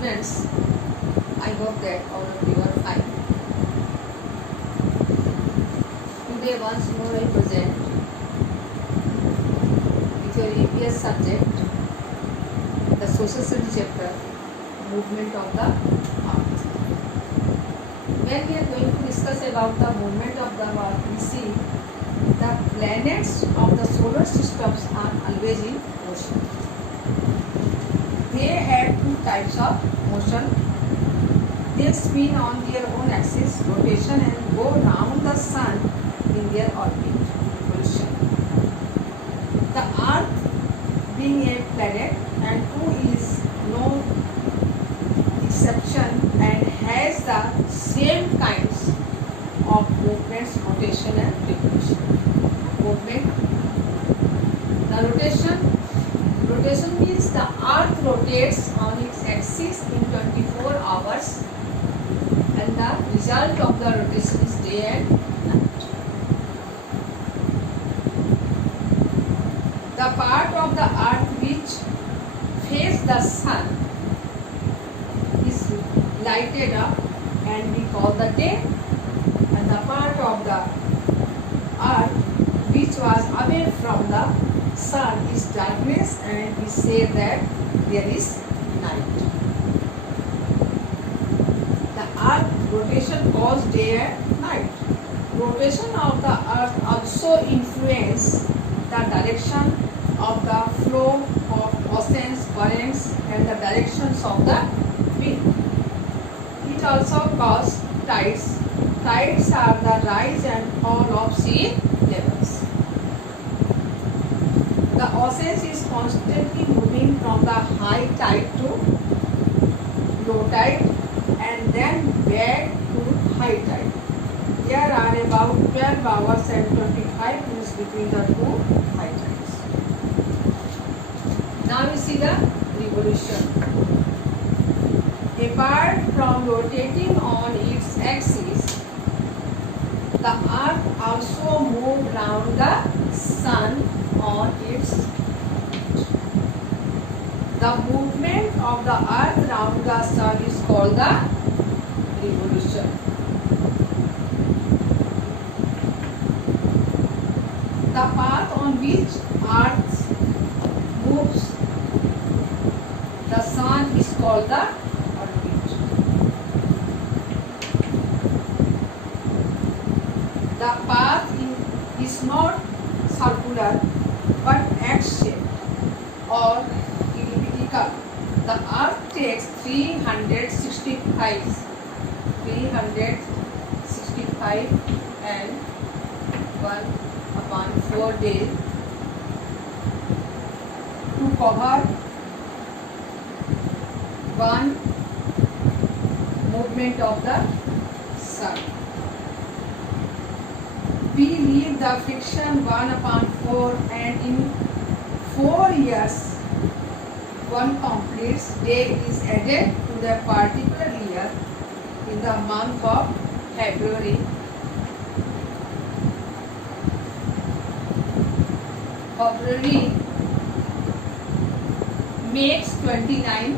students, I hope that all of you are fine. Today once more I present with your EPS subject, the social studies chapter, movement of the earth. When we are going to discuss about the movement of the earth, we see the planets of the solar systems are always in motion. They have two types of motion. They spin on their own axis rotation and go round the sun in their orbit revolution. The earth being a planet and who is no exception and has the same kinds of movements, rotation and revolution. Movement, the rotation means the earth rotates on its axis in 24 hours and the result of the rotation is day and night. The part of the earth which faces the sun is lighted up and we call the day, and the part of the earth which was away from the sun is darkness and we say that there is night. The earth rotation causes day and night. Rotation of the earth also influence the direction of the flow of oceans, currents and the directions of the wind. It also causes tides. Tides are the rise and fall of sea levels. The oceans is constantly moving from the high tide to low tide and then back to high tide. There are about 12 hours and 25 minutes between the two high tides. Now we see the revolution. Apart from rotating on its axis, the earth also moves round the sun on its orbit. The movement of the earth round the sun is called the revolution. The path on which earth moves the sun is called the orbit. The path is not circular but X-shaped or elliptical. The earth takes 365 and 1/4 days to cover one movement of the sun. We leave the friction 1/4 and in 4 years one complete day is added to the particular year in the month of February. February makes 29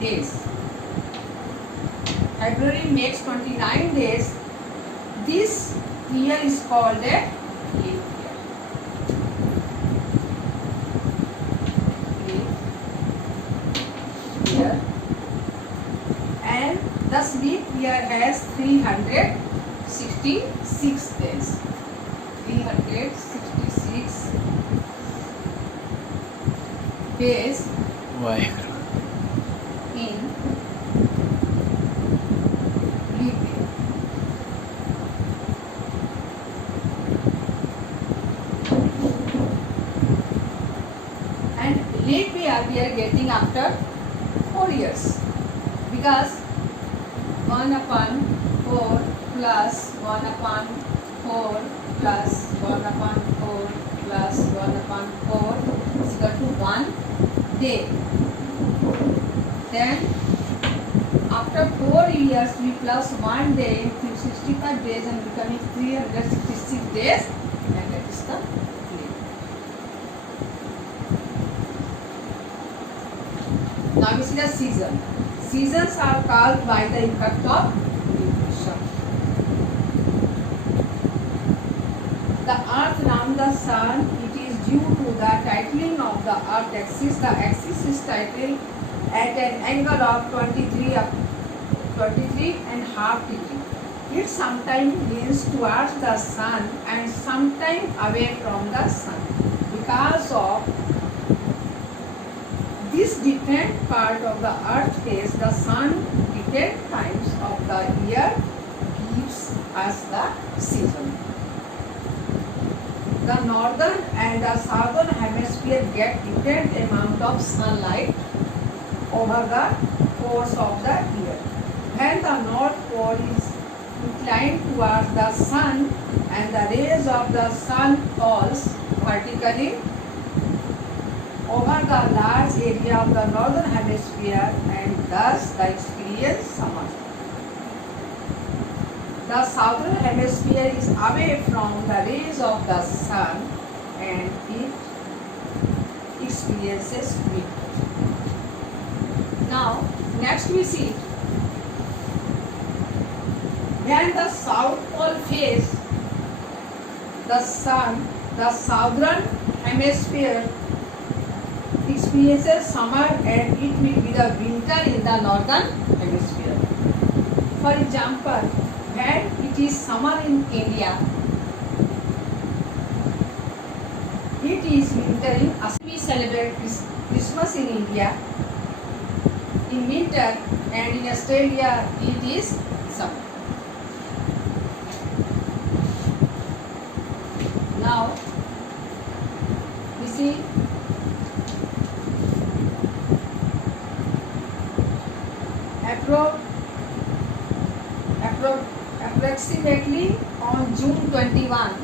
days. February makes 29 days. This year is called a leap year. Leap year. And thus leap year has 366 days. 366 days. Why? In leap year. And leap year we are getting after 4 years because 1/4 plus 1/4 plus 1/4 plus 1/4 is equal to 1 day. Then after 4 years we plus 1 day into 65 days and becoming 366 days, and that is the leap. Now we consider season. Seasons are caused by the effect of equation. The earth around the sun, it is due to the tilting of the earth axis. The axis is tilted at an angle of 23 and half degree. It sometimes leans towards the sun and sometimes away from the sun. Because of this different part of the earth face, the sun different times of the year gives us the season. The northern and the southern hemisphere get different amount of sunlight over the course of the year. When the north pole is inclined towards the sun and the rays of the sun falls vertically over the large area of the northern hemisphere, and thus the experience summer. The southern hemisphere is away from the rays of the sun and it experiences winter. Now, next we see when the south pole face the sun, the southern hemisphere experiences summer and it will be the winter in the northern hemisphere. For example, when it is summer in India, it is winter in Assam. We celebrate Christmas in India in winter, and in Australia it is summer. Now we see approximately on June 21,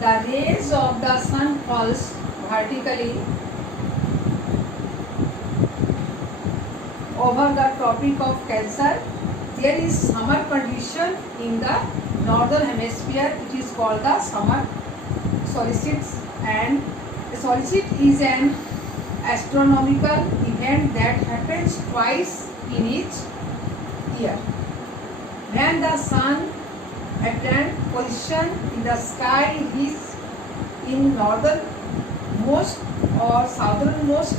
the rays of the sun falls vertically over the Tropic of Cancer. There is summer condition in the northern hemisphere. It is called the summer solstice, and solstice is an astronomical event that happens twice in each year. When the sun attains position in the sky is in northernmost or southernmost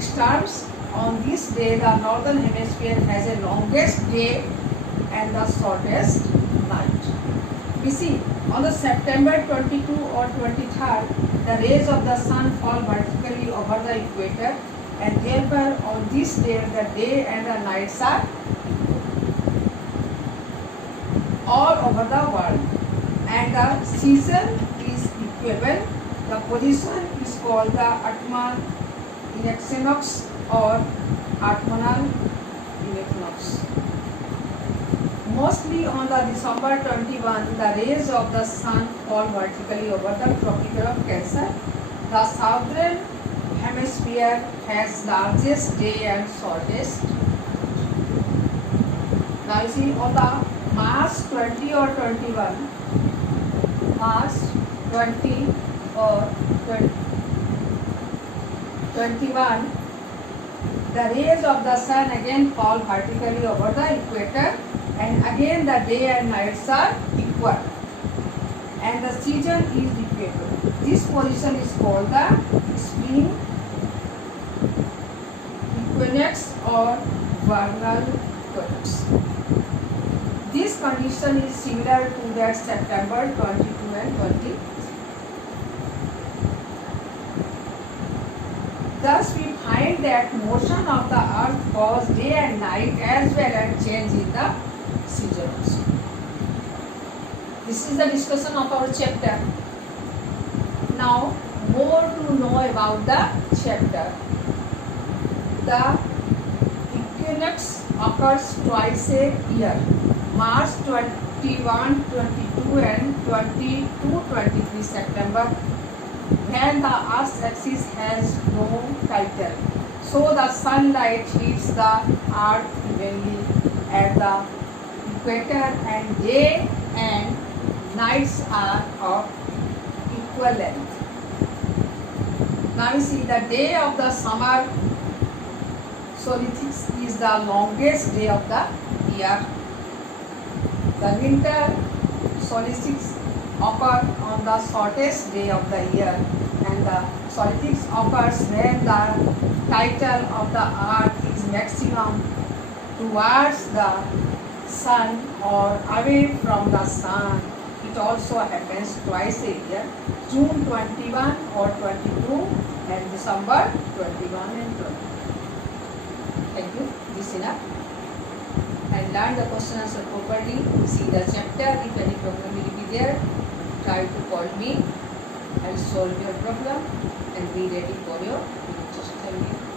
stars. On this day, the northern hemisphere has the longest day and the shortest night. We see on the September 22 or 23rd, the rays of the sun fall vertically over the equator, and therefore on this day the day and the nights are all over the world, and the season is equable. The position is called the autumnal equinox or autumnal equinox. Mostly on the December 21, the rays of the sun fall vertically over the Tropic of Cancer. The southern hemisphere has largest day and shortest. Now you see on the March 20 or 21, March 20 or 21, the rays of the sun again fall vertically over the equator, and again the day and nights are equal, and the season is equable. This position is called the spring equinox or vernal equinox. This condition is similar to that September 22 and 20. Thus we find that motion of the earth causes day and night as well as change in the seasons. This is the discussion of our chapter. Now more to know about the chapter. The equinox occurs twice a year, March 21, 22 and 22-23 September, when the Earth's axis has no title. So the sunlight hits the Earth evenly at the equator, and day and nights are of equal length. Now you see the day of the summer solstice is the longest day of the year. The winter solstice occurs on the shortest day of the year, and the solstice occurs when the title of the earth is maximum towards the sun or away from the sun. It also happens twice a year, June 21 or 22 and December 21 and 22. Thank you. This enough. And learn the question answer properly. See the chapter. If any problem will be there, try to call me. I'll solve your problem and be ready for your just tell me.